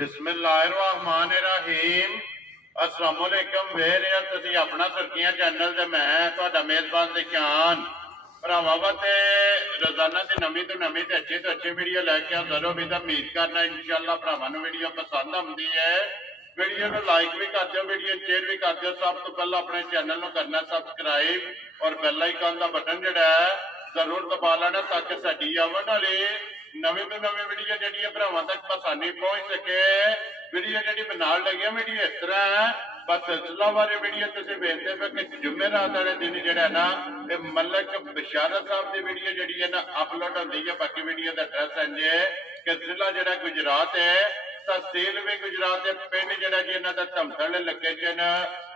बिस्मिल्लाहिर्रहमानिर्रहीम अस्सलामुअलैकुम वेरिया तुसी अपना सुर्खियां चैनल ते मैं तुहाडा मेजबान दिखान भरावां ते रोजाना की नवी तो नवी ते अच्छी वीडियो लैके हाजिर हो भी उम्मीद करना इंशाअल्लाह भरावां नूं वीडियो पसंद आउंदी है। वीडियो को लाइक भी कर दो, वीडियो शेयर भी कर दो। सब तो पहले अपने चैनल को करना सबसक्राइब और बेल आइकन का बटन जिहड़ा है जरूर दबा लेना ताकि साडी आवन वाली नवी तो नवी वीडियो जी भरावां तक आसानी पहुंच सके। वीडियो जी बनाल लगी वीडियो इस तरह है बस सिलसिलावार वीडियो तुम वेखते पे कि जुमेरात वाले दिन जो ना मलक बशारत साहब की वीडियो जी है ना अपलोड होती है। बाकी वीडियो का एड्रैस है जी कि जिला जो गुजरात है, तहसील भी गुजरात है, पिंड जो जी इन्हों का धमतल लोकेशन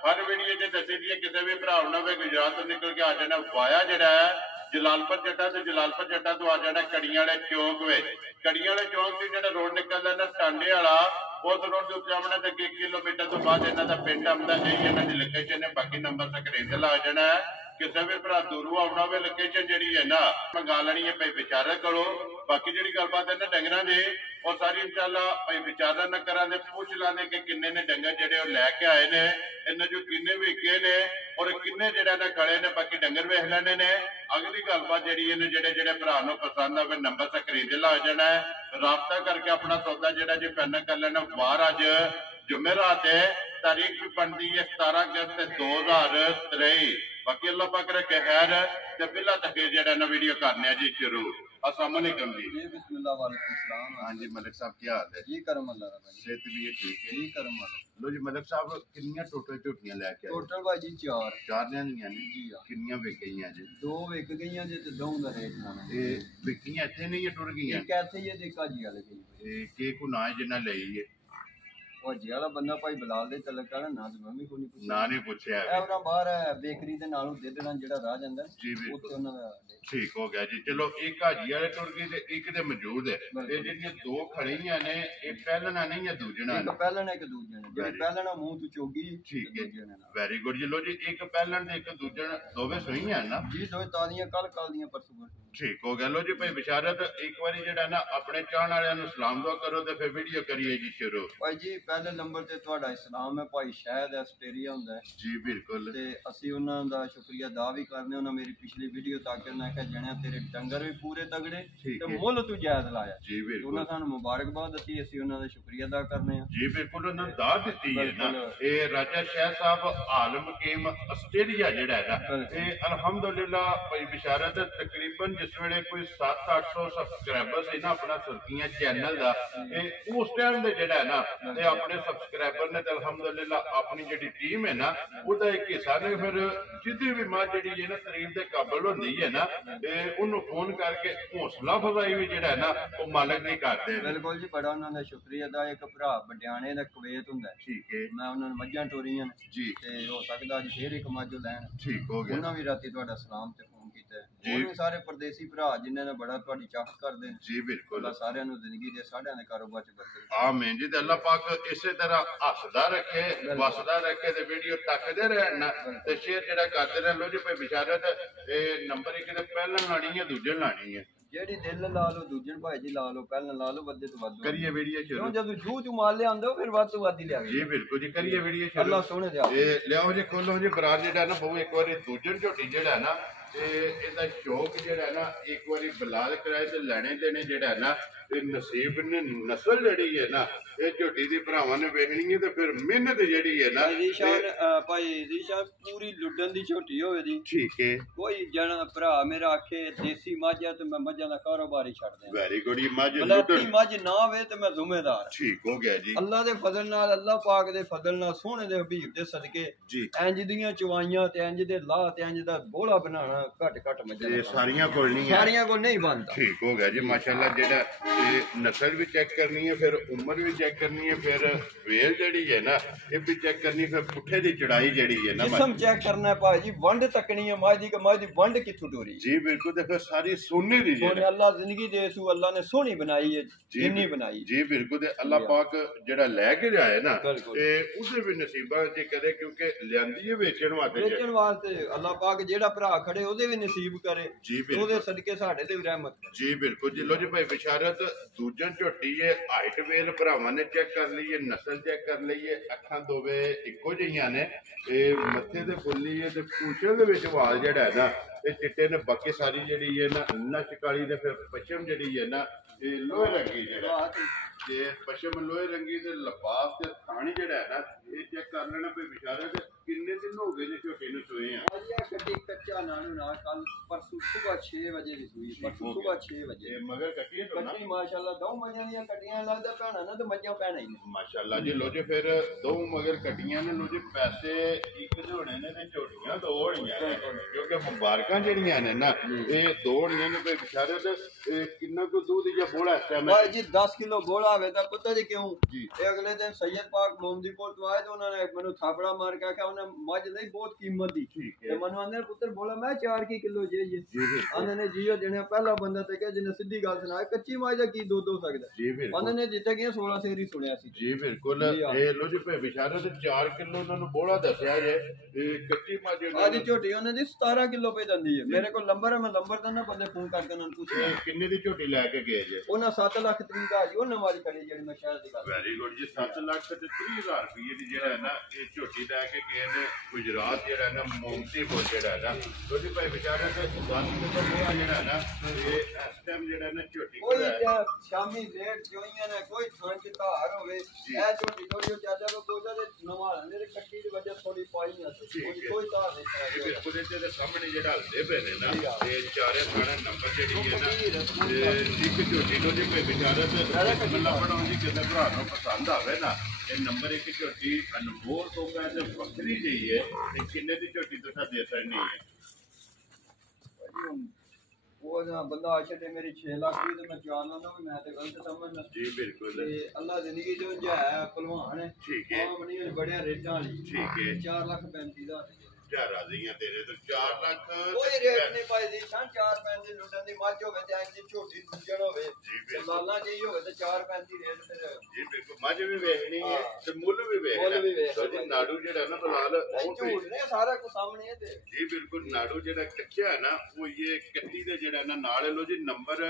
हर वीडियो च दसी दी है। किसी भी भरा ने भी गुजरात तो निकल के आ जाना वाया जरा जलालपुर जट्टा तो जलालपुर जट्टा तो आ जाना कड़ियां वाले चौक में। कड़ियां वाले चौक से जो रोड निकलता है ना टांडे वाला उस रोड के उत्ते आना तो 1 किलोमीटर तो बाद इन्हों का पिंड आता है। इन्हों की लोकेशन है। बाकी नंबर स्क्रीन से ला जाना है। किसी भी भरा दूरों आना हो लोकेशन जी है ना मंगा लेनी है भाई विचारा करो। बाकी जी गलबात है ना डंगर की और सारी इंशाल्लाह भाई विचारा न करा दे पूछ लाने कि किन्ने ने डंगर जेडे लैके आए ने इन्हें जो किन्ने विके ने और किन्ने जेड़ा ना खड़े ने। बाकी डंगर वेख लेने ने। अगली गलबात जी जेडे जेडे भरा पसंद आवे नंबर से खरीद ला जाना है। राबता करके अपना सौदा जेड़ा जी फाइनल कर लेना। वार अज जुमेरात है, तारीख भी बनती है 17 अगस्त 2023। बाकी अल्लाह पाक रखे खैर ते बिला तक जेड़ा ना वीडियो करने जी शुरू। अस्सलाम वालेकुम जी। बिस्मिल्लाह वालेकुम सलाम। हाँ जी मलिक साहब क्या हाल है जी? करम अल्लाह दा भाई। सेहत भी है ठीक है जी करम अल्लाह। लो जी मलिक साहब कितनियां टोटल झोटियां लेके आए? टोटल भाई जी 4 चार दियां ने जी हाँ। कितनियां विक गईयां जी? 2 विक गईयां जी ते 2 दा रेट ना ते विकियां इत्थे नहीं है टुर गईयां? कैसे ये देखा जी वाले गई ते के को ना जिन्ना लई है और जी वाला बंदा भाई बिलाल दे तलक वाला ना तो मैं भी कोई नहीं ना नहीं पूछया है। एवरा बाहर है बेकरी दे नालों दे देना जेड़ा राह जांदा जी उत्ते उन्हां दा ठीक हो गया जी। चलो एक हाजी वाले टुर गई ते एक ते मौजूद है। ते जेडियां 2 खड़ियां ने ये पहलना नहीं है दूजना एक पहलन एक दूजन जेड़ी पहलना मुंह तो चोगी ठीक है वेरी गुड जी। लो जी एक पहलन ते एक दूजन दोवे सही है ना जी? दो तालियां कल दियां परसों ठीक हो गया। लो जी भाई बिशारत एक बारी जेड़ा ना अपने चाहण वालियां नु सलाम दुआ करो ते फिर वीडियो करिए जी शुरू। भाई जी पहले नंबर ते तुहाडा इस्लाम है भाई शायद आस्ट्रेलिया हुंदा है जी बिल्कुल ते असी उन्हां दा शुक्रिया अदा भी करने। उन्हां मेरी पिछली वीडियो ताकि उन्हां कहा जणिया तेरे डंगर भी पूरे तगड़े ते मुल तू जायज लाया जी बिल्कुल। उन्हां सानू मुबारकबाद दसी असी उन्हां दा शुक्रिया अदा करने आ जी बिल्कुल। उन्हां दाद दित्ती है ना ए राजा शाह साहब आलम कीम आस्ट्रेलिया जेड़ा है ना ए अल्हम्दुलिल्लाह भाई बिशारत तकरीबन जिस वेले कोई 700-800 सब्सक्राइबर से ना अपना सुर्खियां चैनल दा उस टाइम दे जेड़ा है ना ते अपने सब्सक्राइबर ने अल्हम्दुलिल्लाह अपनी जेडी टीम है ना उदा एक हिस्सा ने फिर जिद्दी भी मां जेडी है ना तारीफ दे काबिल होंदी है ना ते उन्होंने फोन करके हौसला अफजाई भी जेड़ा है ना वो मालिक नहीं करते। बिल्कुल जी बड़ा उन्होंने शुक्रिया अदा। एक भरा बडियाने दा कुवैत हुंदा है ठीक है मैं उन्होंने मज्जां टोरियां जी ते हो सकदा अज फिर एक मज्ज लैन ठीक हो गया। उन्होंने भी राती तुहाडा सलाम ते फोन कीता है जी। सारे परदेसी भरा जिन्हां ने बड़ा तुहाडी चाहत करदे ने जी बिल्कुल। अल्लाह सारियां नूं जिंदगी दे साढ़ियां दे कारोबार च बरकत आमीन जी। ते अल्लाह पाक इसे तरह हसदा रखे वसदा रखे ते वीडियो तकदे रहन ते शेयर जेड़ा करदे रहन। लो जी भाई बिशारत नंबर 1 ते पहला लानी है दूजे लानी है जेडी दिल ला लो दूजन भाई जी ला लो पहला ला लो वधे तो वध करिए वीडियो शुरू। जब जू चू माल ले आंदे हो फिर वध तो वध ही ले जी बिल्कुल जी करिए वीडियो शुरू। अल्लाह सोने दे लियाओ जी खोलो जी बरार जेड़ा ना बहु एक बारी दूजन झोटी जेड़ा ना ते इहदा शौक जेड़ा ना एक बारी बिलाल कराए ते लेने देने जेड़ा ना नसीब ने नस्ल जेड़ी है ना ये झोटी दी भरावां ने वेखनी है ते फिर मेहनत जेड़ी है ना रीशान भाई रीशान पूरी लुडन दी झोटी होवे दी ठीक है। कोई जन भरा मेरा आखे देसी मझ है ते मैं मझां दा कारोबार ही छड़ दे। Very good. ये मझ लुडन मझ ना वे ते मैं जिम्मेदार ठीक हो गया जी। अल्लाह दे फजल नाल अल्लाह पाक दे फजल नाल सोहणे दे हबीब दे सदके जी इंज दियां चवाइयां ते इंज दे ला ते इंज दा बोला बनाना घट मझां सारियां कोल नहीं है सारियां कोल नहीं बनदा ठीक हो गया जी माशाअल्लाह। जेड़ा नस्ल भी चेक करनी है फिर उम्र भी चेक करनी है फिर वेल जेड़ी है ना ये भी चेक करनी फिर पुठे दी चढ़ाई जेड़ी है ना जिस्म चेक करना है भाई जी वंड तकनी है मां दी वंड किथों टोरी जी बिल्कुल। ते फिर सारी सोने दी जी अल्लाह जिंदगी दे सु अल्लाह ने सोहनी बनाई है जिन्नी बनाई जी बिल्कुल। ते अल्लाह पाक जेड़ा लेके जाए ना ते उसे भी नसीबा च करे क्योंकि लियांदी है वेचण वास्ते अल्लाह पाक जेड़ा भरा खड़े ओदे भी नसीब करे जी बिल्कुल। ओदे सदके साडे ते भी रहमत जी बिल्कुल जी। लो जी भाई बिशारत ਦੂਜਾ ਝੋਟੀ ਹੈ ਹਾਈਟ ਵੇਲ ਭਰਾਵਾਂ ਨੇ ਚੈੱਕ ਕਰ ਲਈਏ, ਨਸਲ ਚੈੱਕ ਕਰ ਲਈਏ, ਅੱਖਾਂ ਦੋਵੇਂ ਇੱਕੋ ਜਿਹੀਆਂ ਨੇ, ਇਹ ਮੱਥੇ ਤੇ ਫੁੱਲੀ ਹੈ ਤੇ ਪੂਛਲ ਦੇ ਵਿੱਚ ਵਾਲ ਜਿਹੜਾ ਹੈ ਨਾ ਇਹ ਚਿੱਟੇ ਨੇ, ਬਾਕੀ ਸਾਰੀ ਜਿਹੜੀ ਹੈ ਨਾ ਨੱਚ ਕਾਲੀ ਤੇ ਫਿਰ ਪੱਛਮ ਜਿਹੜੀ ਹੈ ਨਾ ਇਹ ਲੋਹੇ ਰੰਗੀ ਜਿਹੜਾ ਤੇ ਪੱਛਮ ਲੋਹੇ ਰੰਗੀ ਤੇ ਲਿਫਾਫ ਤੇ ਥਾਣੀ ਜਿਹੜਾ ਹੈ ਨਾ ਇਹ ਚੈੱਕ ਕਰ ਲੈਣਾ ਕੋਈ ਵਿਚਾਰਾ ਤੇ ਕਿੰਨੇ ਦਿਨ ਹੋ ਗਏ ਜੇ ਝੋਟੀ ਨੂੰ ਸੋਏ ਆ। ਗੱਡੀ ਕੱਚਾ ਨਾਲੋਂ ਨਾਲ ਕੱਲ ਪਰਸੋਂ ਸਵੇਰ 6 ਵਜੇ ਦੀ ਸੂਈ, ਪਰਸੋਂ ਸਵੇਰ 6 ਵਜੇ ਮਗਰ ਕੱਟੀ ਹੈ ਨਾ ਕੱਟੀ ਮਾਸ਼ਾਅੱਲਾ ਦੋ ਮੱਝਾਂ ਦੀਆਂ ਕੱਟੀਆਂ ਲੱਗਦਾ ਭੈਣਾ ਨਾ ਤੇ ਮੱਝਾਂ ਪੈਣਾ ਹੀ ਨਹੀਂ ਮਾਸ਼ਾਅੱਲਾ ਜੀ। ਲੋ ਜੇ ਫਿਰ ਦੋ ਮਗਰ ਕੱਟੀਆਂ ਨੇ, ਲੋ ਜੇ ਪੈਸੇ ਇੱਕ ਦੇ ਹੋਣੇ ਨੇ ਤੇ ਝੋਟੀਆਂ ਦੋ ਹੋਣੀਆਂ ਨੇ ਕਿਉਂਕਿ ਮੁਬਾਰਕਾਂ ਜਿਹੜੀਆਂ ਨੇ ਨਾ ਇਹ ਦੋ ਹੋਣੀਆਂ ਨੇ ਕੋਈ ਵਿਚਾਰੇ ਤੇ ਕਿੰਨਾ ਕੁ ਦੁੱਧ ਜਾਂ ਬੋਲਾ ਇਸ ਟਾਈਮ ਭਾਈ ਜੀ 10 ਕਿਲੋ ਬੋਲਾ ਹੋਵੇ ਤਾਂ ਪਤਾ ਜੀ ਕਿਉਂ ਇਹ ਅਗਲੇ ਦਿਨ ਸੈयद ਪਾਕ मोहम्मदीपुर ਤੋਂ ਆਏ ਤੇ ਉਹਨਾਂ ਨੇ ਮੈਨੂੰ ਥਾਪੜਾ ਮਾਰ ਕੇ ਆਖਿਆ ਉਹਨੇ ਮੱਝ ਦੀ ਬਹੁਤ ਕੀਮਤ ਦੀ ਤੇ ਮੈਨੂੰ ਆਂਦੇ ਪੁੱਤਰ ਬੋਲਾ ਮੈਂ 4 ਕਿਲੋ ਜੇ ਆਂਦੇ ਨੇ ਜੀਓ ਜਿਹਨੇ ਪਹਿਲਾ ਬੰਦਾ ਤੇ ਕਿ ਜਿਹਨੇ ਸਿੱਧੀ ਗੱਲ ਸੁਣਾਈ ਕੱਚੀ ਮੱਝ ਦਾ ਕੀ ਦੁੱਧ ਹੋ ਸਕਦਾ ਆਂਦੇ ਨੇ ਜਿੱਥੇ ਕਿ 16 ਸੇਰ ਹੀ ਸੁਣਿਆ ਸੀ ਜੀ ਬਿਲਕੁਲ। ਇਹ ਲੋ ਜੀ ਭੇ ਵਿਚਾਰੇ ਤੇ 4 ਕਿਲੋ ਉਹਨਾਂ ਨੂੰ ਬੋਲਾ ਦੱਸਿਆ ਜੇ ਇਹ ਕੱਚੀ ਮੱਝ ਆਦੀ ਝੋਟੀ ਉਹਨਾਂ ਦੀ 17 ਕਿਲੋ ਪੈ ਜਾਂਦੀ ਹੈ। ਮੇਰੇ ਕੋਲ ਨੰਬਰ ਹੈ, ਮੈਂ ਨੰਬਰ ਦਾ ਨਾ ਬੰਦੇ ਫੋਨ ਕਰਕੇ ਉਹਨਾਂ ਨੂੰ ਪੁੱਛਿਆ ਕਿੰਨੇ ਦੀ ਝੋਟੀ ਲੈ ਕੇ ਗਏ ਜੇ। ਉਹਨਾਂ 7 ਲੱਖ 30 ਦਾ ਜੀ ਉਹਨਾਂ ਵਾਲੀ ਕਰੀ ਜਿਹੜੀ ਮੈਂ ਸ਼ਹਿਰ ਦੀ ਗੱਲ। ਵੈਰੀ ਗੁੱਡ ਜੀ। 7 ਲੱਖ ਤੇ 30,000 ਰੁਪਏ ਦੀ ਜਿਹੜਾ ਹੈ ਨਾ ਇਹ ਝੋਟੀ ਲੈ ਕੇ ਗਏ ਨੇ ਗੁਜਰਾਤ ਜਿਹੜਾ ਨਾ ਮੋਮਤੀਪੁਰ ਜਿਹੜਾ ਹੈ ਨਾ ਦੋਜੀ ਭਾਈ ਵਿਚਾਰੇ ਤੇ 10 ਕਿਲੋ ਬੋਲਾ ਜਿਹੜਾ ਨਾ ਇਹ ਇਸ ਟਾਈਮ ਜਿਹੜਾ ਨਾ ਝੋਟੀ ਕੋਈ ਸ਼ਾਮੀ ਲੇਟ ਜੋਈਆਂ ਨੇ ਕੋਈ ਥਾਂ ਚ ਧਾਰ ਹੋਵੇ ਇਹ ਝੋਟੀ ਥੋੜੀ ਜਿਆਦਾ ਕੋ ਕੋਜਾ ਦੇ ਨਵਾ ਲੈਂਦੇ ਤੇ ਕੱਟੀ ਦੀ ਵਜ੍ਹਾ ਥੋੜੀ ਪਾਈ ਨਹੀਂ ਕੋਈ ਧਾਰ ਨਹੀਂ ਇਹ ਬਿਲਕੁਲ ਇਹਦੇ ਸਾਹਮਣੇ ਜਿਹੜਾ ਹਲਦੇ ਪਏ ਨੇ ਨਾ ਤੇ ਚਾਰੇ ਥਾਣਾ ਨੰਬਰ ਜਿਹੜੀ ਹੈ ਨਾ ਤੇ ਇੱਕ ਝੋਟੀ ਨੂੰ ਜੇ ਕੋਈ ਵਿਚਾਰੇ ਤੇ ਮੱਲਾ ਬਣਾਉਣ ਦੀ ਕਿਸੇ ਭਰਾ ਨੂੰ ਪਸੰਦ ਆਵੇ ਨਾ ਇਹ ਨੰਬਰ 1 ਝੋਟੀ ਅਨਮੋਲ ਤੋਂ ਕਹਿੰਦੇ ਵੱਖਰੀ ਜਿਹੀ ਹੈ ਤੇ ਕਿੰਨੇ ਦੀ ਝੋਟੀ ਤੁਸੀਂ ਦੇ ਸਕਣੀ ਹੈ। ਉਹ ਨਾ ਬੰਦਾ ਆਸ਼ੇ ਤੇ ਮੇਰੀ 6 ਲੱਖ ਦੀ ਤੇ ਮੈਂ ਜਾਣਦਾ ਨਾ ਮੈਂ ਤੇ ਗਲਤ ਸਮਝਦਾ ਜੀ ਬਿਲਕੁਲ ਤੇ ਅੱਲਾ ਜ਼ਿੰਦਗੀ ਜੋ ਹੈ ਪਹਿਲਵਾਨ ਹੈ ਠੀਕ ਹੈ ਉਹ ਬਣੀ ਬੜਿਆ ਰੇਟਾਂ ਵਾਲੀ ਠੀਕ ਹੈ 4 ਲੱਖ 35 ਦਾ ਚਾਰ ਰਾਜ਼ੀਆਂ ਤੇਰੇ ਤੋਂ 4 ਲੱਖ ਕੋਈ ਰੇਟ ਨਹੀਂ ਪਾਈ ਦੀ 4-5 ਦੀ ਲੁੱਟਣ ਦੀ ਮੱਝ ਹੋਵੇ ਤੇ ਇੰਜ ਛੋਟੀ ਦੂਜਣ ਹੋਵੇ ਲਾਲਾ ਜਿਹੀ ਹੋਵੇ ਤੇ 4-35 ਰੇਟ ਫਿਰ ਜੀ ਬਿਲਕੁਲ ਮੱਝ ਵੀ ਵੇਖਣੀ ਹੈ ਤੇ ਮੁੱਲ ਵੀ ਵੇਖਣਾ ਜੀ। ਨਾੜੂ ਜਿਹੜਾ ਨਾ ਬਲਾਲ ਉਹ ਝੂਠ ਨੇ ਸਾਰਾ ਕੁਝ ਸਾਹਮਣੇ ਹੈ ਤੇ ਜੀ ਬਿਲਕੁਲ ਨਾੜੂ ਜਿਹੜਾ ਕੱਚਾ ਹੈ ਨਾ ਉਹ ਇਹ ਕੱਟੀ ਦੇ ਜਿਹੜਾ ਨਾ ਨਾਲ ਲੋ ਜੀ ਨੰਬਰ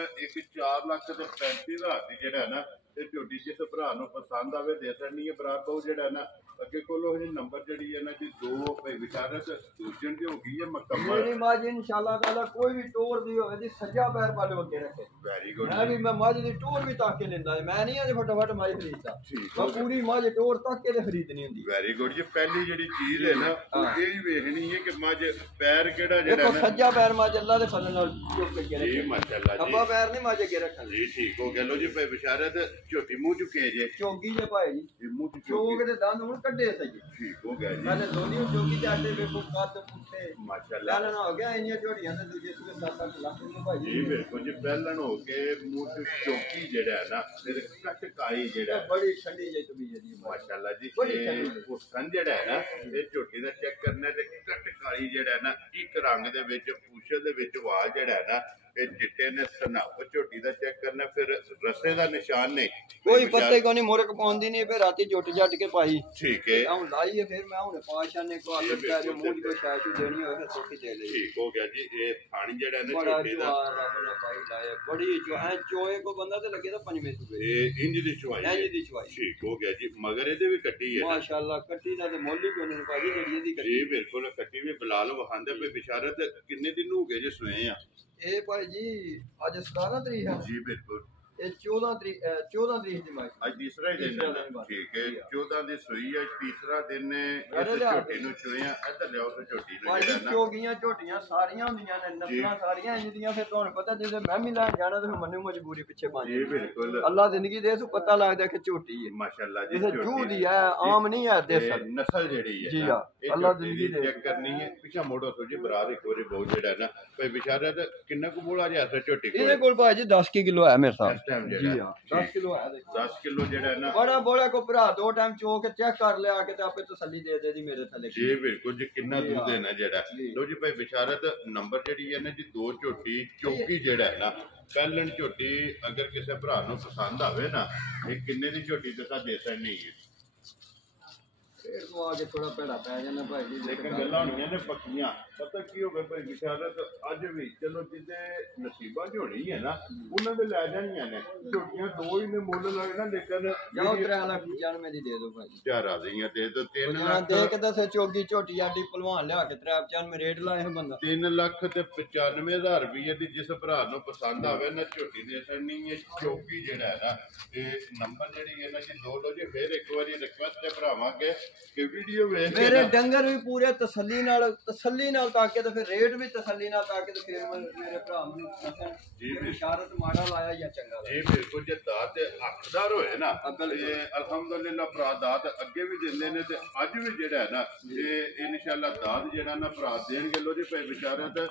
4 ਲੱਖ ਤੇ 35,000 ਦੀ ਜਿਹੜਾ ਨਾ ਇਹ ਝੋਟੀ ਜਿਸ ਭਰਾ ਨੂੰ ਪਸੰਦ ਆਵੇ ਦੇ ਸਕਣੀ ਹੈ। ਬਰਾਤ ਤੋਂ ਜਿਹੜਾ ਨਾ ਅੱਗੇ ਕੋਲੋਂ ਇਹ ਨੰਬਰ ਜਿਹੜੀ ਹੈ ਨਾ ਜੀ 2 ਭਾਈ ਵਿਚਾਰਤ ਦੂਜਣ ਦੀ ਹੋ ਗਈ ਹੈ ਮੁਕੰਮਲ। ਮੇਰੀ ਮੱਝ ਇਨਸ਼ਾਅੱਲਾ ਤਾਲਾ ਕੋਈ ਵੀ ਟੋਰ ਦੀ ਹੋਵੇ ਜੀ ਸੱਜਾ ਪੈਰ ਵੱਲ ਅੱਗੇ ਰੱਖੇ। Very good. ਮੈਂ ਮੱਝ ਦੀ ਟੋਰ ਵੀ ਤੱਕ ਕੇ ਲੈਂਦਾ ਮੈਂ ਨਹੀਂ ਅਜੇ ਫਟਾਫਟ ਮੱਝ ਖਰੀਦਦਾ ਮੈਂ ਪੂਰੀ ਮੱਝ ਟੋਰ ਤੱਕ ਕੇ ਤੇ ਖਰੀਦਣੀ ਹੁੰਦੀ। ਵੈਰੀ ਗੁੱਡ ਜੀ। ਪਹਿਲੀ ਜਿਹੜੀ ਚੀਜ਼ ਹੈ ਨਾ ਉਹ ਇਹ ਹੀ ਵੇਖਣੀ ਹੈ ਕਿ ਮੱਝ ਪੈਰ ਕਿਹੜਾ ਜਿਹੜਾ ਨਾ ਸੱਜਾ ਪੈਰ ਮੱਝ ਅੱਲਾ ਦੇ ਫਜ਼ਲ ਨਾਲ ਚੁੱਕ ਕੇ ਰੱਖੇ ਜੀ ਮਾਸ਼ਾਅੱਲਾ ਜੀ। ਖੱਬਾ ਪੈਰ ਨਹੀਂ ਮੱਝ ਅੱਗੇ ਰੱਖਣ ਜੀ ਠੀਕ ਹੋ ਗਿਆ। ਲੋ ਜੀ ਭਾਈ ਬਿਸ਼ਾਰਤ ਝੋਟੀ ਮੂੰਹ ਚੁੱਕੇ ਜੇ ਚੋਗੀ ਜੇ ਭਾਈ ਜੀ ਮੂੰਹ ਚੋਗ ਦੇ ਦੰਦ ਹੁਣ ਕੱਢੇ ਸਹੀ ਠੀਕ ਹੋ ਗਿਆ ਜੀ। ਪਹਿਲੇ ਦੋਨੀ ਚੋਗੀ ਤੇ ਆਟੇ ਵੇਖੋ ਕੱਦ ਪੁੱਠੇ ਮਾਸ਼ਾਅੱਲਾ ਪਹਿਲਾਂ ਹੋ ਗਿਆ ਇੰਨੀਆਂ ਝੋਟੀਆਂ ਤੇ ਦੂਜੇ ਸੂਏ 7-8 ਲੱਖ ਦੀ ਭਾਈ ਜੀ ਬਿਲਕੁਲ ਜੀ। ਪਹਿਲਾਂ ਹੋ ਕੇ ਮੂੰਹ ਤੇ ਚੋਕੀ ਜਿਹੜਾ ਹੈ ਨਾ ਫਿਰ ਕੱਟ ਕਾਈ ਜਿਹੜਾ ਬੜੀ ਠੰਡੀ ਜਿਹੀ ਤਬੀਅਤ ਦੀ ਮਾਸ਼ਾਅੱਲਾ ਜੀ। ਉਹ ਸੰਨ ਜਿਹੜਾ ਹੈ ਨਾ ਇਹ ਝੋਟੀ ਦਾ ਚੈੱਕ ਕਰਨਾ ਤੇ ਕੱਟ ਕਾਲੀ ਜਿਹੜਾ ਹੈ ਨਾ ਇੱਕ ਰੰਗ ਦੇ ਵਿੱਚ ਪੂਛਲ ਦੇ ਵਿੱਚ ਵਾਲ ਜਿਹੜਾ ਹੈ ਨਾ ਇਹ ਚਿੱਟੇ ਨੇ ਸਨਾਪ ਝੋਟੀ ਦਾ ਚੈੱਕ ਕਰਨਾ ਫਿਰ ਰਸੇ ਦਾ ਨਿਸ਼ਾਨ ਨਹੀਂ ਕੋਈ ਪੱਤੇ ਕੋ ਨਹੀਂ ਮੁਰਕ ਪਾਉਂਦੀ ਨਹੀਂ ਫਿਰ ਰਾਤੀ ਜੁੱਟ ਜੱਟ ਕੇ ਪਾਈ ਠੀਕ ਹੈ ਹੁਣ ਲਾਈ ਹੈ ਫਿਰ ਮੈਂ ਹੁਣ ਪਾਸ਼ਾ ਨੇ ਕੋ ਆਪ ਦਾ ਜੋ ਮੂੰਹ ਕੋ ਸ਼ਾਸ਼ੂ ਦੇਣੀ ਹੋਵੇ ਫਿਰ ਸੋਕੀ ਦੇ ਲਈ ਠੀਕ ਹੋ ਗਿਆ ਜੀ। ਇਹ ਥਾਣੀ ਜਿਹੜਾ ਨਾ ਬੜਾ ਝੋਟੀ ਦਾ ਰੱਬ ਨੇ ਪਾਈ ਲਾਇਆ ਬੜੀ ਜੋ ਐ ਚੋਏ ਕੋ ਬੰਦਾ ਤੇ ਲੱਗੇ ਤਾਂ ਪੰਜਵੇਂ ਸੂਬੇ ਇਹ ਇੰਜ ਦੀ ਚੁਆਈ ਇੰਜ ਦੀ ਚੁਆਈ ਠੀਕ ਹੋ ਗਿਆ ਜੀ। ਮਗਰ ਇਹਦੇ ਵੀ ਕੱਟੀ ਹੈ ਮਾਸ਼ਾਅੱਲਾ ਕੱਟੀ ਦਾ ਤੇ ਮੁੱਲ ਹੀ ਕੋਈ ਨਹੀਂ ਪਾਜੀ ਜਿਹੜੀ ਇਹਦੀ ਕੱਟੀ ਜੀ ਬਿਲਕੁਲ ਕੱਟੀ ਵੀ ਬਲਾਲ ਵਹਾਂਦੇ ਪਏ ਬਿਸ਼ਾਰਤ ਕਿੰਨੇ ਦਿਨ ਹੋ ਗਏ ਜੇ ਸੋਏ ਆ ਇਹ ਭਾਈ ਜੀ ਅੱਜ 17 ਤਰੀਕ ਹੈ ਜੀ ਬਿਲਕੁਲ ਇਹ 14 ਤਰੀਕ ਦੀ ਮਾਈ ਅੱਜ ਤੀਸਰਾ ਹੀ ਦਿਨ ਹੈ ਠੀਕ ਹੈ 14 ਦੀ ਸੋਈ ਹੈ ਤੀਸਰਾ ਦਿਨ ਇਸ ਝੋਟੀ ਨੂੰ ਚੋਇਆ ਇੱਧਰ ਲਿਆਓ ਤੇ ਝੋਟੀ ਨੂੰ ਜਿਹੜਾ ਨਾ ਚੋਗੀਆਂ ਝੋਟੀਆਂ ਸਾਰੀਆਂ ਹੁੰਦੀਆਂ ਨੇ ਨਸਲਾਂ ਸਾਰੀਆਂ ਇੰਜ ਦੀਆਂ ਫਿਰ ਤੁਹਾਨੂੰ ਪਤਾ ਜੇ ਮੈਂ ਵੀ ਲੈਣ ਜਾਣਾ ਤੇ ਮੈਨੂੰ ਮਜਬੂਰੀ ਪਿੱਛੇ ਪਾ ਜੀ ਬਿਲਕੁਲ ਅੱਲਾ ਜ਼ਿੰਦਗੀ ਦੇ ਸੂ ਪਤਾ ਲੱਗਦਾ ਕਿ ਝੋਟੀ ਹੈ ਮਾਸ਼ਾਅੱਲਾ ਜੀ। ਜੂ ਦੀ ਹੈ ਆਮ ਨਹੀਂ ਹੈ ਦੇਸਲ ਨਸਲ ਜਿਹੜੀ ਹੈ ਜੀ ਹਾਂ ਅੱਲਾ ਜ਼ਿੰਦਗੀ ਦੇ ਚੈੱਕ ਕਰਨੀ ਹੈ ਪਿੱਛਾ ਮੋੜੋ ਸੋ ਜੀ ਬਰਾਰ ਇੱਕ ਵਾਰੀ ਬਹੁਤ ਜਿਹੜਾ ਨਾ ਭਾਈ ਬਿਸ਼ਾਰਤ ਕਿੰਨਾ ਕੁ ਬੋਲਾ ਜਿਹਾ ਝੋਟੀ ਕੋਲ ਇਹਦੇ ਕੋਲ ਭਾਈ ਜੀ 10 ਕਿਲੋ ਹੈ ਮੇਰੇ ਸਾਹ ਜੀ ਹਾਂ 10 ਕਿਲੋ ਹੈ 10 ਕਿਲੋ ਜਿਹੜਾ ਨਾ ਬੜਾ ਬੋਲਾ ਕੋ ਭਰਾ 2 ਟਾਈਮ ਚੋ ਕੇ ਚੈੱਕ ਕਰ ਲਿਆ ਕੇ ਤੇ ਆਪੇ ਤਸੱਲੀ ਦੇ ਦੀ ਮੇਰੇ ਥੱਲੇ ਜੀ ਬਿਲਕੁਲ ਜੀ। ਕਿੰਨਾ ਦੁੱਧ ਦੇਣਾ ਜਿਹੜਾ ਲੋ ਜੀ ਭਾਈ ਬਿਸ਼ਾਰਤ ਨੰਬਰ ਜਿਹੜੀ ਹੈ ਨਾ ਜੀ 2 ਝੋਟੀ ਚੌਕੀ ਜਿਹੜਾ ਹੈ ਨਾ ਪਹਿਲਣ ਝੋਟੀ ਅਗਰ ਕਿਸੇ ਭਰਾ ਨੂੰ ਪਸੰਦ ਆਵੇ ਨਾ ਇਹ ਕਿੰਨੇ ਦੀ ਝੋਟੀ ਦੱਸਾ ਦੇ ਸਕਣੀ ਹੈ ਫੇਰ ਤੋਂ ਆ ਕੇ ਥੋੜਾ ਭੈੜਾ ਪੈ ਜਾਂਦਾ ਭਾਈ ਜੀ। ਲੇਕਿਨ ਗੱਲਾਂ ਹੋਣੀਆਂ ਨੇ ਪੱਕੀਆਂ। ਪਤਾ ਕੀ ਹੋਵੇ ਭਾਈ ਬਿਸ਼ਾਰਤ ਅੱਜ ਵੀ ਚਲੋ ਜਿਹਦੇ ਨਸੀਬਾਂ 'ਚ ਹੋਣੀ ਹੈ ਨਾ ਉਹਨਾਂ ਦੇ ਲੈ ਜਾਣੀਆਂ ਨੇ। ਝੋਟੀਆਂ ਦੋ ਹੀ ਨੇ ਮੁੱਲ ਲੱਗਣਾ ਲੇਕਿਨ ਜਾਓ 3,95,000 ਦੀ ਦੇ ਦਿਓ ਭਾਈ ਜੀ। ਚਾਰ ਆ ਗਈਆਂ ਦੇ ਦੋ 3 ਲੱਖ ਦੇ ਕੇ ਦੱਸੋ ਚੋਗੀ ਝੋਟੀ ਆਡੀ ਭਲਵਾਨ ਲਿਆ ਕੇ 3,95,000 ਰੇਟ ਲਾਇਆ ਬੰਦਾ 3,95,000 ਰੁਪਏ ਦੀ ਜਿਸ ਭਰਾ ਨੂੰ ਪਸੰਦ ਆਵੇ ਨਾ ਝੋਟੀ ਦੇ ਸੜਨੀ ਹੈ ਚੌਕੀ ਜਿਹੜਾ ਹੈ ਨਾ ਇਹ ਨੰਬਰ ਜਿਹੜੀ ਹੈ ਨਾ ਜੀ ਦੋ ਲੋ ਜੀ। ਫਿਰ ਇੱਕ ਵਾਰੀ ਰਿਕਵੈਸਟ ਤੇ ਭਰਾਵਾਂ ਕਿ ਵੀਡੀਓ ਵੇਖ ਮੇਰੇ ਡੰਗਰ ਵੀ ਪੂਰੇ ਤਸੱਲੀ ਨਾਲ ਤਾਕੇ ਤੇ ਫਿਰ ਰੇਟ ਵੀ ਤਸੱਲੀ ਨਾਲ ਤਾਕੇ ਤੇ ਫਿਰ ਮੇਰੇ ਭਰਾ ਨੂੰ ਦੱਸਣ ਜੀ ਇਸ਼ਾਰਤ ਮਾੜਾ ਲਾਇਆ ਜਾਂ ਚੰਗਾ ਲਾਇਆ। ਜੀ ਬਿਲਕੁਲ ਜੇ ਦਾਤ ਹੱਕਦਾਰ ਹੋਏ ਨਾ ਤੇ ਅਲਹਮਦੁਲਿਲਾ ਭਰਾ ਦਾਤ ਅੱਗੇ ਵੀ ਦਿੰਦੇ ਨੇ ਤੇ ਅੱਜ ਵੀ ਜਿਹੜਾ ਹੈ ਨਾ ਇਹ ਇਨਸ਼ਾਅੱਲਾ ਦਾਤ ਜਿਹੜਾ ਨਾ ਭਰਾ ਦੇਣਗੇ। ਲੋ ਜੀ ਭਾਈ ਵਿਚਾਰਿਆਂ ਤੇ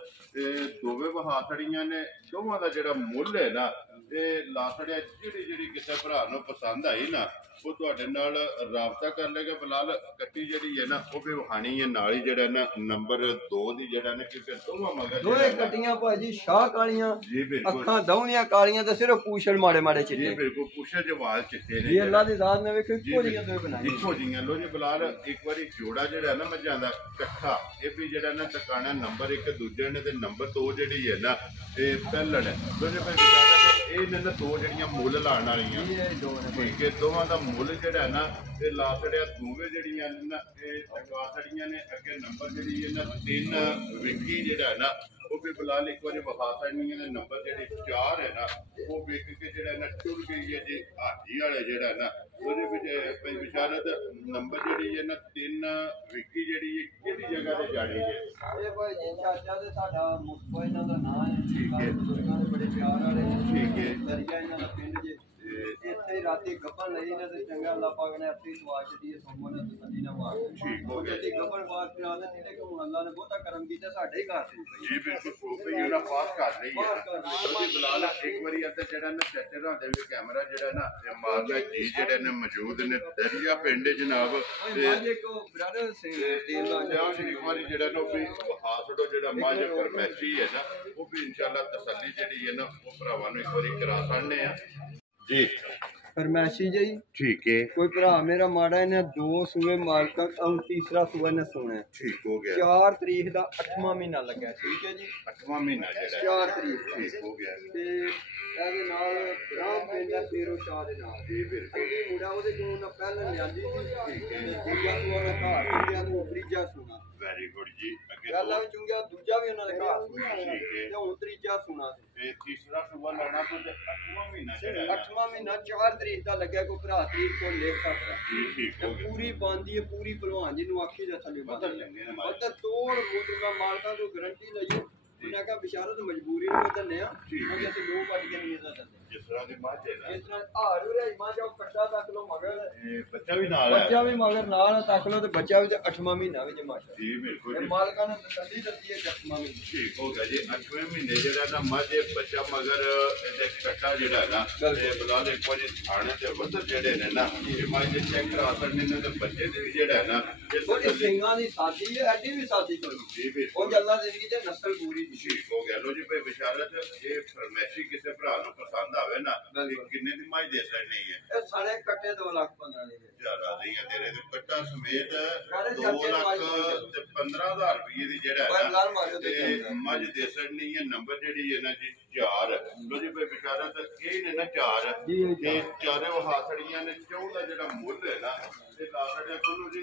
ਦੋਵੇਂ ਵਹਾਸੜੀਆਂ ਨੇ ਦੋਵਾਂ ਦਾ ਜਿਹੜਾ ਮੁੱਲ ਹੈ ਨਾ ਇਹ ਲਾਸੜਿਆ ਜਿਹੜੀ ਕਿਸੇ ਭਰਾ ਨੂੰ ਪਸੰਦ ਆਈ ਨਾ ਉਹ ਤੁਹਾਡੇ ਨਾਲ ਰਾਬਤਾ ਕਰ ਲੇਗਾ। ਫਿਲਹਾਲ ਕੱਟੀ ਜਿਹੜੀ ਹੈ ਨਾ ਉਹ ਵੀ ਵਹਾਣੀ ਹੈ ਨਾਲ ਹੀ ਜਿਹੜਾ ਨਾ ਨੰਬਰ 2 ਦੀ ਜਿਹੜਾ ਨਾ ਕਿਉਂਕਿ ਦੋਵਾਂ ਮਗਰ ਦੋਵੇਂ ਕੱਟੀਆਂ ਭਾਜੀ ਸ਼ਾਹ ਕਾਲੀਆਂ ਜੀ ਬਿਲਕੁਲ ਅੱਖਾਂ ਦੋਹਣੀਆਂ ਕਾਲੀਆਂ ਤੇ ਸਿਰਫ ਪੂਛਲ ਮਾੜੇ ਚਿੱਟੇ ਜੀ ਬਿਲਕੁਲ ਪੁੱਛੇ ਜਵਾਲ ਚਿੱਟੇ ਨੇ ਜੀ ਅੱਲਾ ਦੀ ਜ਼ਾਤ ਨੇ ਵੇਖੋ ਇੱਕੋ ਜਿਹੀਆਂ ਦੋਵੇਂ ਬਣਾਈਆਂ ਇੱਕੋ ਜਿਹੀਆਂ। ਲੋ ਜੀ ਫਿਲਹਾਲ ਇੱਕ ਵਾਰੀ ਜੋੜਾ ਜਿਹੜਾ ਨਾ ਮੱਝਾਂ ਦਾ ਇਕੱਠਾ ਇਹ ਵੀ ਜਿਹੜਾ ਨਾ ਟਿਕਾਣਾ ਨੰਬਰ 1 ਦੂਜੇ ਨੇ ਤੇ ਨੰਬਰ 2 ਜਿਹੜੀ ਹੈ ਨਾ ਇਹ ਪਹਿਲਣ ਹੈ। ਦੋਨੇ ਭਾਈ ਵਿਚਾਰਾ ਇਹ ਨੇ ਨਾ ਦੋ ਜਿਹੜੀਆਂ ਮੁੱਲ ਲਾਣ ਵਾਲੀਆਂ ਠੀਕ ਹੈ। ਦੋਵਾਂ ਦਾ ਮੁੱਲ ਜਿਹੜਾ ਨਾ ਇਹ ਲਾਸੜਿਆ ਦੋਵੇਂ ਜਿਹੜੀਆਂ ਨਾ ਇਹ ਲਾਸੜੀਆਂ ਨੇ ਅੱਗੇ ਨੰਬਰ ਜਿਹੜੀ ਹੈ ਨਾ 3 ਵਿਕੀ ਜਿਹੜਾ ਨਾ ਉਹ ਵੀ ਫਿਲਹਾਲ ਇੱਕ ਵਾਰੀ ਵਿਖਾ ਸਕਦੀਆਂ ਨੇ। ਨੰਬਰ ਜਿਹੜੇ 4 ਹੈ ਨਾ ਉਹ ਵੇਖ ਕੇ ਜਿਹੜਾ ਨਾ ਟੁਰ ਗਈ ਹੈ ਜੀ ਹਾਜੀ ਵਾਲੇ ਜਿਹੜਾ ਨਾ ਉਹਦੇ ਵਿੱਚ ਭਾਈ ਵਿਸ਼ਾਰਤ ਨੰਬਰ ਜਿਹੜੀ ਹੈ ਨਾ 3 ਵਿਕੀ ਜਿਹੜੀ ਹੈ ਕਿਹੜੀ ਜਗ੍ਹਾ ਤੇ ਜਾਣੀ ਹੈ ਇਹ ਭਾਈ ਜੀ ਚਾਚਾ ਤੇ ਸਾਡਾ ਮੁਸਤਫਾ ਇਹਨਾਂ ਦਾ ਨਾਮ ਹੈ ਠੀਕ ਹੈ। ਬਜ਼ੁਰਗਾਂ ਦੇ ਬੜੇ ਪਿਆਰ ਵਾਲੇ ਠੀਕ ਹੈ। ਦਰਿਆ ਇਹਨਾਂ ਦਾ ਪਿੰਡ ਜੇ ਇੱਥੇ ਰਾਤੀ ਗੱਪਾਂ ਲਈ ਨੇ ਤੇ ਚੰਗਾ ਅੱਲਾ ਪਾਕ ਨੇ ਆਪਣੀ ਸਵਾਜ ਦੀ ਸੋਮੋਂ ਨੇ ਤਸੱਲੀ ਨਾਲ ਮਾਰ ਠੀਕ ਹੋ ਗਿਆ ਜੀ। ਗੱਪਾਂ ਬਾਤ ਕਰਾ ਦਿੱਤੀ ਤੇ ਹੁਣ ਅੱਲਾ ਨੇ ਬਹੁਤਾ ਕਰਮ ਕੀਤਾ ਸਾਡੇ ਹੀ ਘਰ ਤੇ ਜੀ ਬਿਲਕੁਲ ਪ੍ਰੋਪਰ ਉਹਨਾਂ ਪਾਸ ਕਰ ਰਹੀ ਹੈ ਉਹਦੀ ਬਲਾਲ ਇੱਕ ਵਾਰੀ ਅੱਧਾ ਜਿਹੜਾ ਨਾ ਚੈਟਰ ਦੇ ਵਿੱਚ ਕੈਮਰਾ ਜਿਹੜਾ ਨਾ ਇਹ ਮਾਰਦਾ ਜੀ ਜਿਹੜੇ ਨੇ ਮੌਜੂਦ ਨੇ ਦਰਿਆ ਪਿੰਡ ਜਨਾਬ ਤੇ ਇੱਕ ਬ੍ਰਦਰ ਸਿੰਘ ਤੇਲ ਦਾ ਜਾਂ ਸ਼੍ਰੀ ਕੁਮਾਰੀ ਜਿਹੜਾ ਨਾ ਉਹ ਵੀ ਵਹਾਸੜੋ ਜਿਹੜਾ ਮਾਝ ਫਰਮੈਸ਼ੀ ਹੈ ਨਾ ਉਹ ਵੀ ਇਨਸ਼ਾਅੱਲਾ ਤਸੱਲੀ ਜਿਹੜੀ ਹੈ ਨਾ ਉਹ ਭਰਾਵਾਂ ਨੂੰ ਇੱਕ ਵਾਰੀ ਕਰਾ ਸਾੜਨੇ ਆ ਜੀ। फरमाइशी जी ठीक है। कोई भरा मेरा माड़ा ने 2 सूए मालका और तीसरा सूआ ने सोना ठीक हो गया। 4 तारीख दा 8वां महीना लगा ठीक है जी 8वां महीना जेड़ा 4 तारीख ठीक हो गया ते ਇਹਦੇ ਨਾਲ ਰਾਮ ਪਿੰਡ ਫੇਰੋ ਸ਼ਾਹ ਦੇ ਨਾਲ ਜੀ ਬਿਲਕੁਲ ਇਹ ਮੁੰਡਾ ਉਹਦੇ ਕੋਲ ਨਾ ਪਹਿਲਾਂ ਲਿਆਂਦੀ ਸੀ ਠੀਕ ਹੈ ਦੂਜਾ ਸੂਆ ਨਾ ਘਰ ਦੂਜਾ ਨੂੰ ਤੀਜਾ ਸੂਆ ਵੈਰੀ ਗੁੱਡ ਜੀ। ਅੱਗੇ ਪਹਿਲਾਂ ਵੀ ਚੁੰਗਿਆ ਦੂਜਾ ਵੀ ਉਹਨਾਂ ਦੇ ਘਰ ਠੀਕ ਹੈ ਤੇ ਹੁਣ ਤੀਜਾ ਸੂਆ ਤੇ ਤੀਸਰਾ ਸੂਆ ਲਾਣਾ ਤੋਂ 8ਵਾਂ ਮਹੀਨਾ ਜਿਹੜਾ 8ਵਾਂ ਮਹੀਨਾ 4 ਤਾਰੀਖ ਦਾ ਲੱਗਿਆ ਕੋਈ ਭਰਾ ਤਰੀਕ ਤੋਂ ਲਿਖ ਸਕਦਾ ਜੀ ਠੀਕ ਹੋ ਗਿਆ। ਪੂਰੀ ਬੰਦੀ ਹੈ ਪੂਰੀ ਭਲਵਾਨ ਜੀ ਨੂੰ ਆਖੀ ਦਾ ਥੱਲੇ ਬੰਦ ਪਤਾ ਚੰਗੇ ਨੇ ਮਾਰ ਤੋੜ ਮੋਟਰ ਮਾਲਕਾਂ ਤੋਂ ਗਾਰੰਟੀ ਲਈ ਉਹਨਾਂ ਕਾ ਬਿਸ਼ਾਰਤ ਮਜਬੂਰੀ ਨੂੰ ਦਿੰਦੇ ਆ ਕਿਉਂਕਿ ਅਸੀਂ ਲੋਕ ਕੱਢ ਕੇ ਨਹੀਂ ਇਹਦਾ ਦਿੰਦੇ ਜਿਸ ਤਰ੍ਹਾਂ ਦੀ ਮਾਝ ਹੈ ਨਾ ਜਿਸ ਤਰ੍ਹਾਂ ਹਾਰ ਰਿਹਾ ਮਾਂ ਜੋ ਕੱਟਾ ਤੱਕ ਲੋ ਮਗਰ ਇਹ ਬੱਚਾ ਵੀ ਨਾਲ ਹੈ ਬੱਚਾ ਵੀ ਮਗਰ ਨਾਲ ਤੱਕ ਲੋ ਤੇ ਬੱਚਾ ਵੀ 8ਵਾਂ ਮਹੀਨਾ ਵਿੱਚ ਮਾਸ਼ਾ ਜੀ ਬਿਲਕੁਲ ਜੀ। ਮਾਲਕਾਂ ਨੇ ਤਸੱਲੀ ਦਿੱਤੀ ਹੈ 8ਵਾਂ ਮਹੀਨਾ ਠੀਕ ਹੋ ਗਿਆ ਜੀ। 8ਵੇਂ ਮਹੀਨੇ ਜਿਹੜਾ ਨਾ ਮਾਝ ਬੱਚਾ ਮਗਰ ਇਹਦੇ ਕੱਟਾ ਜਿਹੜਾ ਨਾ ਇਹ ਬਲਾਲ ਇੱਕ ਵਾਰੀ ਥਾਣੇ ਤੇ ਵੱਧ ਜਿਹੜੇ ਨੇ ਨਾ ਇਹ ਮਾਝ ਦੇ ਚੈੱਕ ਕਰਾ ਸਕਦੇ ਨੇ ਤੇ ਬੱਚੇ ਦੇ ਵੀ ਜਿਹੜਾ ਹੈ ਨਾ ਇਹ ਥੋੜੀ ਸਿੰਘਾਂ ਦੀ ਸਾਦੀ ਹੈ ਐਡੀ ਵੀ ਸਾਦੀ ਕਰੋ ਜੀ ਬਿਲਕੁਲ ਉਹ ਗੱਲਾਂ ਜ਼ਿੰਦਗੀ ਤੇ ਨਸਲ ਪੂਰੀ ਦੀ ਠੀਕ ਹੋ ਗਿਆ। ਲੋ ਜੀ ਭਾਈ ਵਿਸ਼ਾਲਤ ਇਹ ਫਰਮੈਸ਼ੀ ਕਿਸੇ ਭਰਾ ਨੂੰ ਪਸੰਦ ਆਵੇ ਨਾ ਕਿੰਨੇ ਦੀ ਮਾਝ ਦੇ ਸਕਣੀ ਹੈ ਇਹ ਸਾਰੇ ਕੱਟੇ 2,15,000 ਦੇ ਜ਼ਿਆਦਾ ਨਹੀਂ ਹੈ ਤੇਰੇ ਦੇ ਕੱਟਾ ਸਮੇਤ 2,15,000 ਰੁਪਏ ਦੀ ਜਿਹੜਾ ਹੈ ਨਾ ਤੇ ਮੱਝ ਦੇ ਸਕਣੀ ਹੈ। ਨੰਬਰ ਜਿਹੜੀ ਹੈ ਨਾ ਜੀ 4 ਲੋ ਜੀ ਭਾਈ ਵਿਸ਼ਾਲਤ ਇਹ ਨੇ ਨਾ 4 ਤੇ ਚਾਰੇ ਉਹ ਹਾਸੜੀਆਂ ਨੇ 14 ਦਾ ਜਿਹੜਾ ਮੁੱਲ ਹੈ ਨਾ ਤੇ ਲਾਸੜਿਆ ਕੋਲੋਂ ਜੀ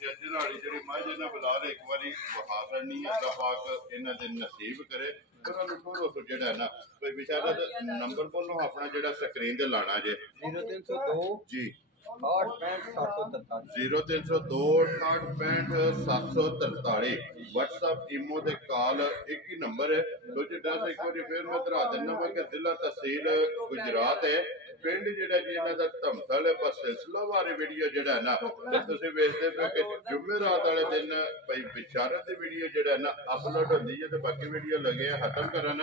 ਜੱਜਰ ਵਾਲੀ ਜਿਹੜੀ ਮੱਝ ਇਹਨਾਂ ਬੁਲਾ ਲੈ ਇੱਕ ਵਾਰੀ ਵਹਾ ਕਰਨੀ ਹੈ ਅੱਲਾ ਪਾਕ ਇਹਨਾਂ ਦੇ ਨਸੀਬ ਕਰੇ ਉਹਨਾਂ ਨੂੰ ਥੋੜੋ ਜਿਹੜਾ ਨਾ ਕੋਈ ਵਿਚਾਰਾ ਨੰਬਰ ਬੋਲੋ ਆਪਣਾ ਜਿਹੜਾ ਸਕਰੀਨ ਤੇ ਲਾਣਾ ਜੇ 0302 ਜੀ 68 0302 68 WhatsApp ਈਮੋ ਦੇ ਕਾਲ ਇੱਕ ਹੀ ਨੰਬਰ ਹੈ। ਦੂਜੇ ਦੱਸ ਇੱਕ ਵਾਰੀ ਫਿਰ ਮੈਂ ਧਰਾ ਦਿੰਦਾ ਵਾ ਕਿ ਜ਼ਿਲ੍ਹਾ ਤਹਿਸੀਲ ਗੁਜਰਾਤ ਹੈ ਪਿੰਡ ਜਿਹੜਾ ਜੀ ਇਹਨਾਂ ਦਾ ਧਮਤਲ ਹੈ। ਬਸ ਸਿਲਸਿਲਾ ਬਾਰੇ ਵੀਡੀਓ ਜਿਹੜਾ ਹੈ ਨਾ ਤੇ ਤੁਸੀਂ ਵੇਖਦੇ ਪਏ ਕਿ ਜੁਮੇਰਾਤ ਵਾਲੇ ਦਿਨ ਭਾਈ ਬਿਸ਼ਾਰਤ ਦੀ ਵੀਡੀਓ ਜਿਹੜਾ ਨਾ ਅਪਲੋਡ ਹੁੰਦੀ ਹੈ ਤੇ ਬਾਕੀ ਵੀਡੀਓ ਲੱਗੇ ਆ ਖਤਮ ਕਰਨ।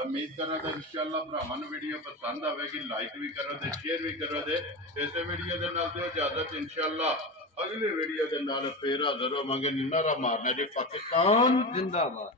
ਉਮੀਦ ਕਰਾਂ ਕਿ ਇਨਸ਼ਾਅੱਲਾ ਭਰਾਵਾਂ ਨੂੰ ਵੀਡੀਓ ਪਸੰਦ ਆਵੇਗੀ। ਲਾਈਕ ਵੀ ਕਰੋ ਤੇ ਸ਼ੇਅਰ ਵੀ ਕਰੋ ਤੇ ਇਸੇ ਵੀਡੀਓ ਦੇ ਨਾਲ ਦਿਓ ਇਜਾਜ਼ਤ। ਇਨਸ਼ਾਅੱਲਾ ਅਗਲੀ ਵੀਡੀਓ ਦੇ ਨਾਲ ਫੇਰ ਹਾਜ਼ਰ ਹੋਵਾਂਗੇ। ਨਾਰਾ ਮਾਰਨਾ ਜੀ ਪਾਕਿਸਤਾਨ जिंदाबाद।